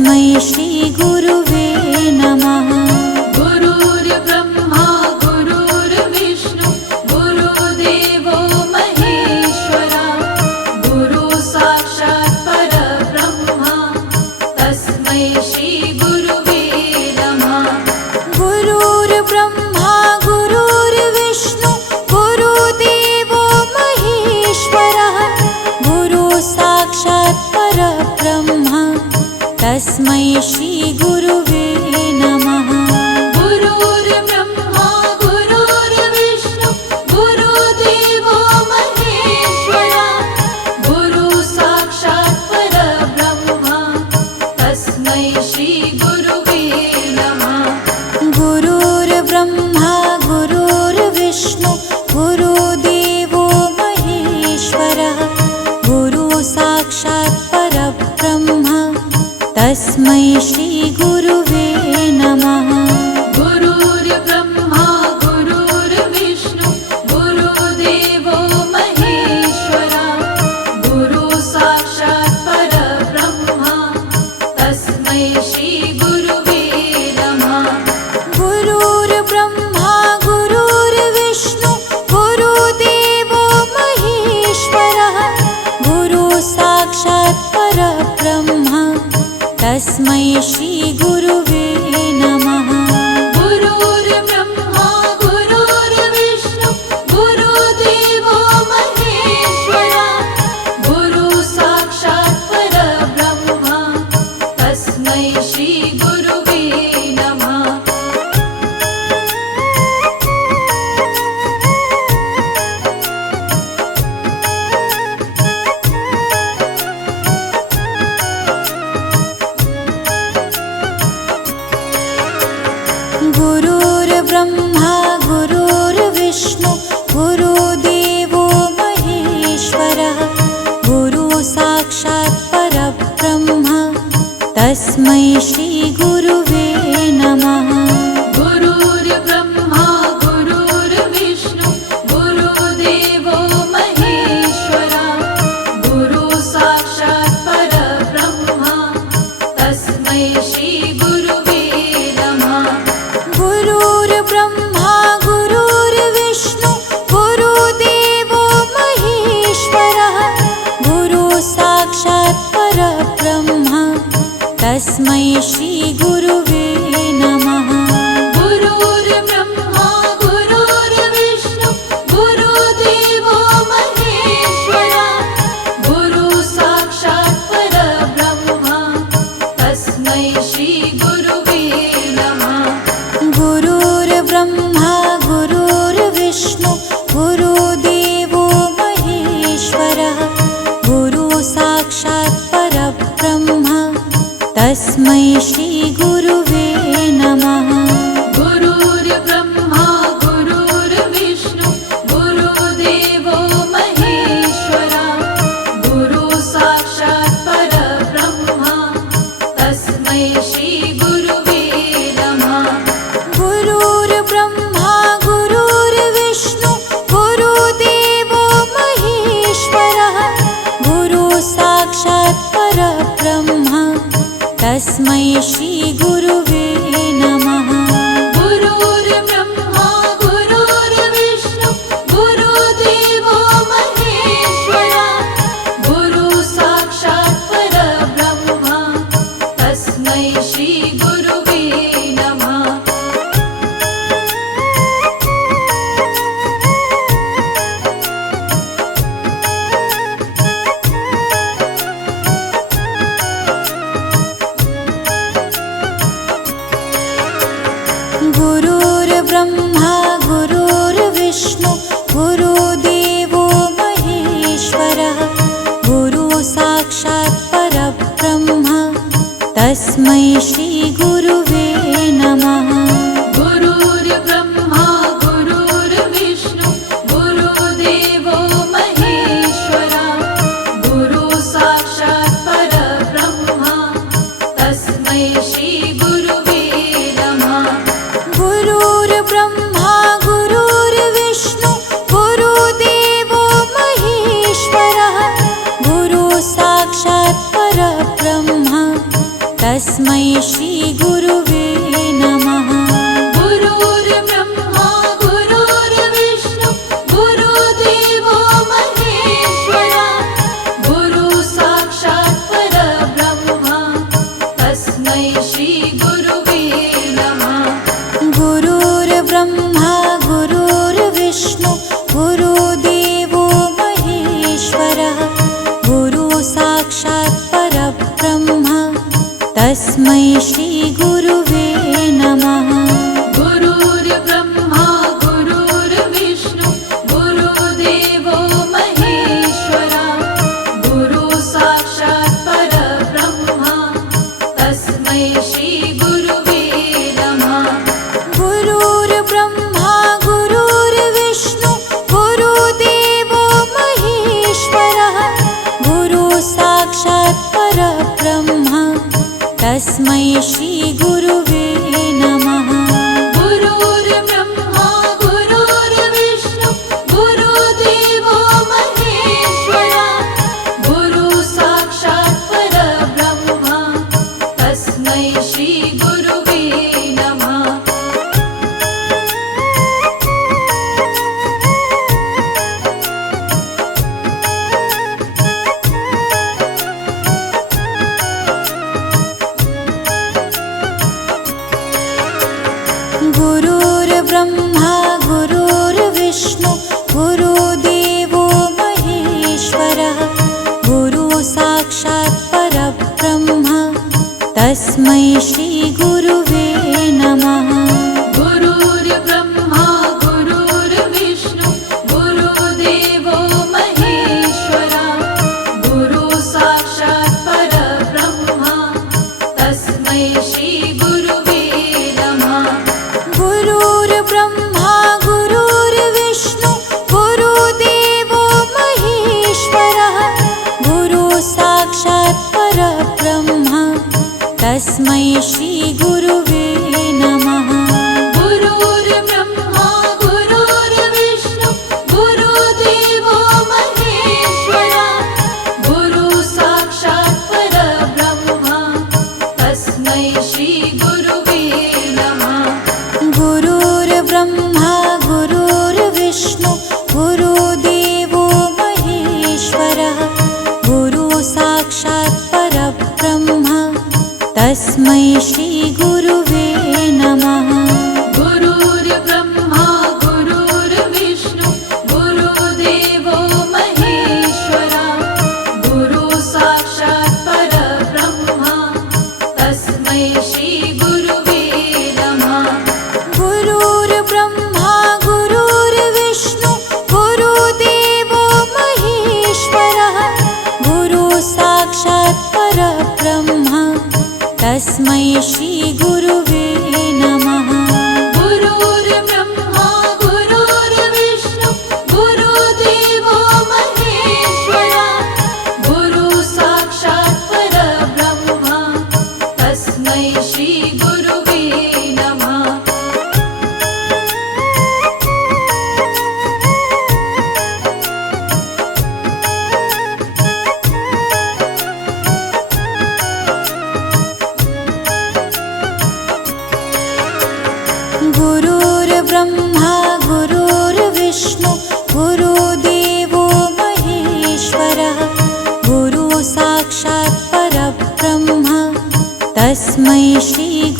तस्मै श्रीगुरुवे नमः। गुरुर्ब्रह्मा गुरुर्विष्णु गुरुदेवो महेश्वरा गुरु साक्षात् परब्रह्मा तस्मै श्रीगुरुवे नमः। गुरुर्ब्रह्मा गुरुर्विष्णु गुरुदेवो महेश्वरः गुरु साक्षात् परब्रह्मा तस्मै श्रीगुरुवे नमः। गुरुर्ब्रह्मा गुरुर्विष्णु गुरुदेवो महेश्वरा गुरु साक्षात् परब्रह्मा तस्मै श्रीगुरुवे नमः। गुरुर्ब्रह्मा गुरुर्विष्णु गुरुदेवो महेश्वरः गुरु साक्षात् परब्रह्मा तस्मै श्रीगुरुवे नमः। गुरुर्ब्रह्मा गुरुर्विष्णु गुरुदेवो महेश्वरा गुरु साक्षात् परब्रह्मा तस्मै श्रीगुरुवे नमः। गुरुर्ब्रह्मा गुरुर्विष्णु गुरुदेवो महेश्वरः गुरु साक्षात् परब्रह्मा तस्मै श्रीगुरुवे नमः। गुरुर्ब्रह्मा गुरुर्विष्णु गुरुदेवो महेश्वरा गुरु साक्षात् परब्रह्मा तस्मै श्रीगुरुवे नमः। गुरुर्ब्रह्मा गुरुर्विष्णु गुरुदेवो महेश्वरः गुरु साक्षात् परब्रह्मा तस्मै श्रीगुरुवे नमः। गुरुर्ब्रह्मा गुरुर्विष्णु गुरुदेवो महेश्वरा गुरु साक्षात् परब्रह्मा तस्मै श्रीगुरुवे नमः। गुरुर्ब्रह्मा गुरुर्विष्णु गुरुदेवो महेश्वरः गुरु साक्षात् परब्रह्मा तस्मै श्रीगुरुवे नमः। गुरुर्ब्रह्मा गुरुर्विष्णु गुरुदेवो महेश्वरा गुरु साक्षात् परब्रह्मा तस्मै श्रीगुरुवे नमः। गुरुर्ब्रह्मा गुरुर्विष्णु गुरुदेवो महेश्वरः गुरु साक्षात् परब्रह्मा तस्मै श्रीगुरुवे नमः। गुरुर्ब्रह्मा गुरुर्विष्णु गुरुदेवो महेश्वरा गुरु साक्षात् परब्रह्मा तस्मै श्रीगुरुवे नमः। गुरुर्ब्रह्मा गुरुर्विष्णु गुरुदेवो महेश्वरः गुरु साक्षात् परब्रह्मा तस्मै श्रीगुरुवे नमः। गुरुर्ब्रह्मा गुरुर्विष्णु गुरुदेवो महेश्वरा गुरु साक्षात् परब्रह्मा तस्मै श्रीगुरुवे नमः। गुरुर्ब्रह्मा गुरुर्विष्णु गुरुदेवो महेश्वरः गुरु साक्षात् परब्रह्मा तस्मै श्रीगुरुवे नमः। गुरुर्ब्रह्मा गुरुर्विष्णु गुरुदेवो महेश्वरा गुरु साक्षात् परब्रह्मा तस्मै श्रीगुरुवे नमः। गुरुर्ब्रह्मा गुरुर्विष्णु गुरुदेवो महेश्वरः गुरु साक्षात् परब्रह्मा तस्मै श्रीगुरुवे नमः। गुरुर्ब्रह्मा गुरुर्विष्णु गुरुदेवो महेश्वरा गुरु साक्षात् परब्रह्मा तस्मै श्रीगुरुवे नमः। गुरुर्ब्रह्मा गुरुर्विष्णु गुरुदेवो महेश्वरः गुरु साक्षात् परब्रह्मा तस्मै श्रीगुरुवे नमः। गुरुर्ब्रह्मा गुरुर्विष्णु गुरुदेवो महेश्वरा गुरु साक्षात् परब्रह्मा तस्मै श्रीगुरुवे नमः। गुरुर्ब्रह्मा गुरुर्विष्णु गुरुदेवो महेश्वरः गुरु साक्षात् परब्रह्मा तस्मै श्रीगुरुवे नमः। गुरुर्ब्रह्मा गुरुर्विष्णु गुरुदेवो महेश्वरा गुरु साक्षात् परब्रह्मा तस्मै श्रीगुरुवे नमः। गुरुर्ब्रह्मा गुरुर्विष्णु गुरुदेवो महेश्वरः गुरु साक्षात् परब्रह्मा तस्मै श्रीगुरुवे नमः। गुरुर्ब्रह्मा गुरुर्विष्णु गुरुदेवो महेश्वरा गुरु साक्षात् परब्रह्मा तस्मै श्रीगुरुवे नमः। गुरुर्ब्रह्मा गुरुर्विष्णु गुरुदेवो महेश्वरः गुरु साक्षात् परब्रह्मा तस्मै श्रीगुरुवे नमः। गुरुर्ब्रह्मा गुरुर्विष्णु गुरुदेवो महेश्वरा गुरु साक्षात् परब्रह्मा तस्मै श्रीगुरुवे नमः। गुरुर्ब्रह्मा गुरुर्विष्णु गुरुदेवो महेश्वरः गुरु साक्षात् परब्रह्मा तस्मै श्रीगुरुवे नमः। गुरुर्ब्रह्मा गुरुर्विष्णु गुरुदेवो महेश्वरा गुरु साक्षात् परब्रह्मा तस्मै श्रीगुरुवे नमः। गुरुर्ब्रह्मा गुरुर्विष्णु गुरुदेवो महेश्वरः गुरु साक्षात् परब्रह्मा तस्मै श्रीगुरुवे